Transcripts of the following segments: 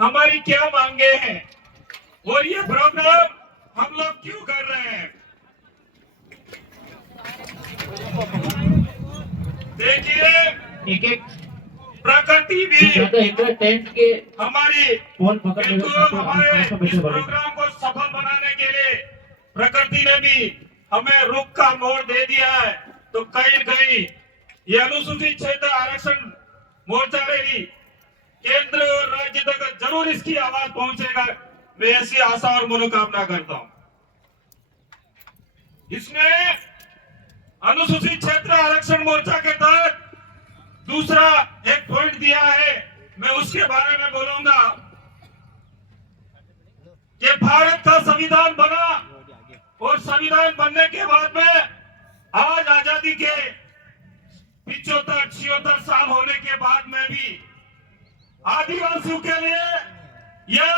हमारी क्या मांगे हैं और ये प्रोग्राम हम लोग क्यों कर रहे हैं। देखिए एक एक प्रकृति भी टेंट के हमारी बिल्कुल हमारे इस प्रोग्राम को सफल बनाने के लिए प्रकृति ने भी हमें रुख का मोड़ दे दिया है। तो कहीं न कहीं ये अनुसूचित क्षेत्र आरक्षण मोर्चा रैली केंद्र और राज्य तक जरूर इसकी आवाज पहुंचेगा। मैं ऐसी आशा और मनोकामना करता हूं। इसमें अनुसूचित क्षेत्र आरक्षण मोर्चा के तहत दूसरा एक पॉइंट दिया है, मैं उसके बारे में बोलूंगा कि भारत का संविधान बना और संविधान बनने के बाद में आज आजादी के 75-76 साल होने के बाद में भी आदिवासियों के लिए या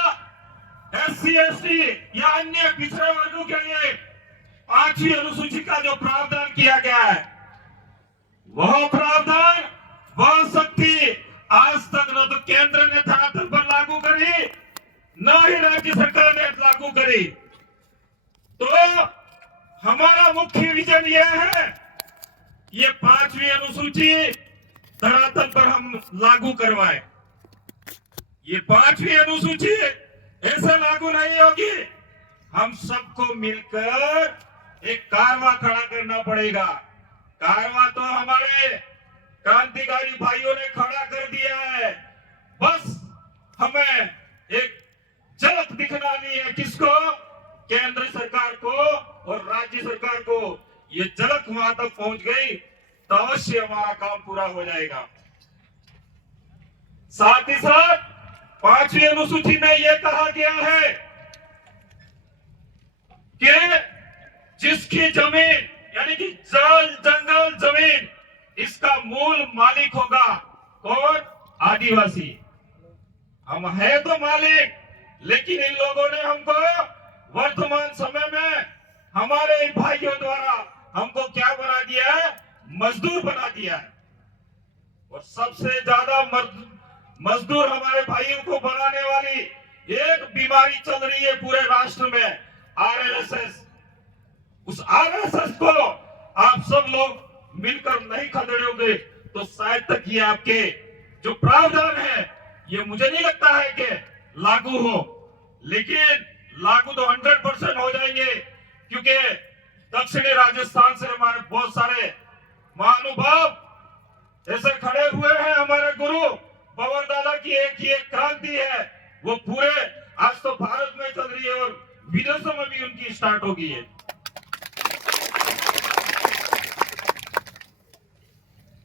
SC ST या अन्य पिछड़े वर्गों के लिए 5वीं अनुसूची का जो प्रावधान किया गया है, वह प्रावधान वह शक्ति आज तक न तो केंद्र ने धरातल पर लागू करी न ही राज्य सरकार ने लागू करी। तो हमारा मुख्य विजन यह है, ये 5वीं अनुसूची धरातल पर हम लागू करवाए। ये 5वीं अनुसूची ऐसे लागू नहीं होगी, हम सबको मिलकर एक कारवां खड़ा करना पड़ेगा। कारवां तो हमारे क्रांतिकारी भाइयों ने खड़ा कर दिया है, बस हमें एक झलक दिखलानी है। किसको? केंद्र सरकार को और राज्य सरकार को। ये झलक वहां तक पहुंच गई तो अवश्य हमारा काम पूरा हो जाएगा। साथ ही साथ 5वीं अनुसूची में यह कहा गया है कि जिसकी जमीन यानी कि जल जंगल जमीन इसका मूल मालिक होगा कौन? आदिवासी। हम है तो मालिक, लेकिन इन लोगों ने हमको वर्तमान समय में हमारे भाइयों द्वारा हमको क्या बना दिया है? मजदूर बना दिया है। और सबसे ज्यादा मजदूर हमारे भाइयों को बनाने वाली एक बीमारी चल रही है पूरे राष्ट्र में, RSS। उस RSS को आप सब लोग मिलकर नहीं खदेड़ोगे तो शायद तक ये आपके जो प्रावधान है ये मुझे नहीं लगता है कि लागू हो, लेकिन लागू तो 100% हो जाएंगे, क्योंकि दक्षिणी राजस्थान से हमारे बहुत सारे महानुभाव ऐसे खड़े हुए हैं। हमारे गुरु बवर दादा की एक क्रांति है, वो पूरे आज तो भारत में चल रही है और विदेशों में भी उनकी स्टार्ट हो गई है।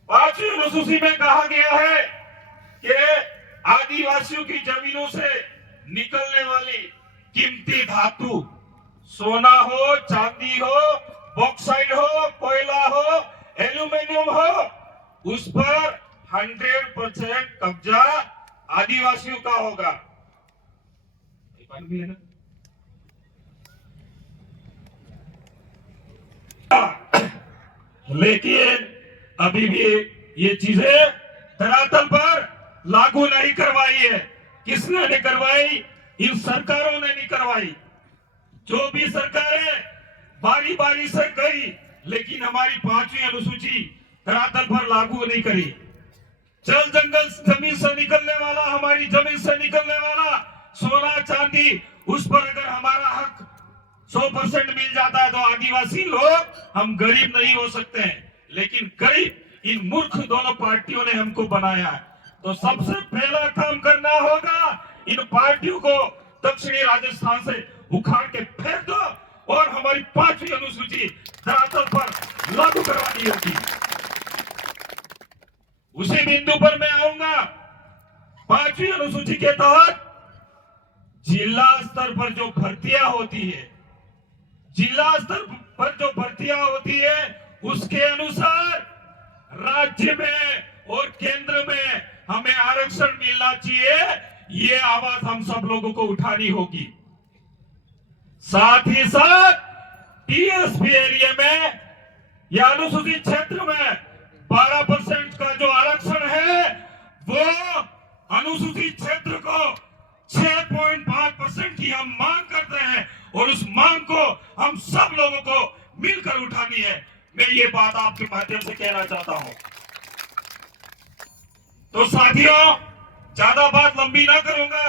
पांचवी अनुसूची में कहा गया है कि आदिवासियों की जमीनों से निकलने वाली कीमती धातु, सोना हो, चांदी हो, बॉक्साइट हो, कोयला हो, एल्यूमिनियम हो, उस पर 100% कब्जा आदिवासियों का होगा। लेकिन अभी भी ये चीजें धरातल पर लागू नहीं करवाई है। किसने नहीं करवाई? इन सरकारों ने नहीं करवाई। जो भी सरकारें बारी बारी से गई, लेकिन हमारी 5वीं अनुसूची धरातल पर लागू नहीं करी। जल जंगल जमीन से निकलने वाला, हमारी जमीन से निकलने वाला सोना चांदी, उस पर अगर हमारा हक 100% मिल जाता है तो आदिवासी लोग हम गरीब नहीं हो सकते हैं। लेकिन गरीब इन मूर्ख दोनों पार्टियों ने हमको बनाया है। तो सबसे पहला काम करना होगा, इन पार्टियों को दक्षिणी राजस्थान से उखाड़ के फेंक दो और हमारी 5वीं अनुसूची धरातल पर लागू करवानी होगी। उसी बिंदु पर मैं आऊंगा। 5वीं अनुसूची के तहत जिला स्तर पर जो भर्तियां होती है, जिला स्तर पर जो भर्तियां होती है, उसके अनुसार राज्य में और केंद्र में हमें आरक्षण मिलना चाहिए। ये आवाज हम सब लोगों को उठानी होगी। साथ ही साथ TSP एरिया में या अनुसूचित क्षेत्र में 12% का जो आरक्षण है, वो अनुसूचित क्षेत्र को कहना चाहता हूं। तो साथियों, ज्यादा बात लंबी ना करूंगा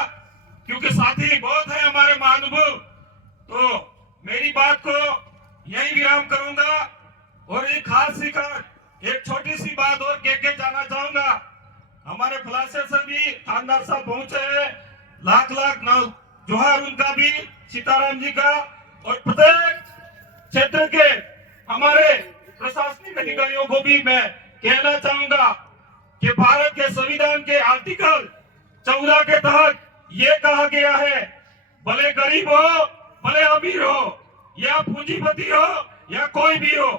क्योंकि साथी बहुत है हमारे महानुभव, तो मेरी बात को यही विराम करूंगा और एक खास सी एक छोटी सी बात और कह के जाना चाहूंगा। हमारे फलासे से भी थानदार साहब पहुंचे हैं, लाख लाख जोहार उनका भी, सीताराम जी का, और प्रत्येक क्षेत्र के हमारे प्रशासनिक अधिकारियों को भी मैं कहना चाहूंगा कि भारत के संविधान के आर्टिकल 14 के तहत ये कहा गया है, भले गरीब हो, भले अमीर हो, या पूंजीपति हो, या कोई भी हो,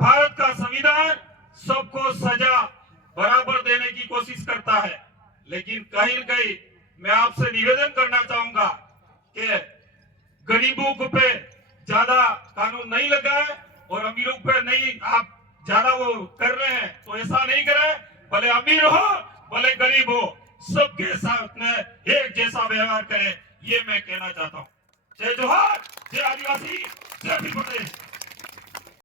भारत का संविधान सबको सजा बराबर देने की कोशिश करता है। लेकिन कहीं न कहीं मैं आपसे निवेदन करना चाहूंगा कि गरीबों को पे ज्यादा कानून नहीं लगाए और अमीरों पे नहीं आप ज्यादा वो कर रहे हैं, तो ऐसा नहीं करें। भले अमीर हो, भले गरीब हो, सबके साथ में एक जैसा व्यवहार करें, ये मैं कहना चाहता हूँ। जय जोहार, जय आदिवासी, जय भी प्रदेश।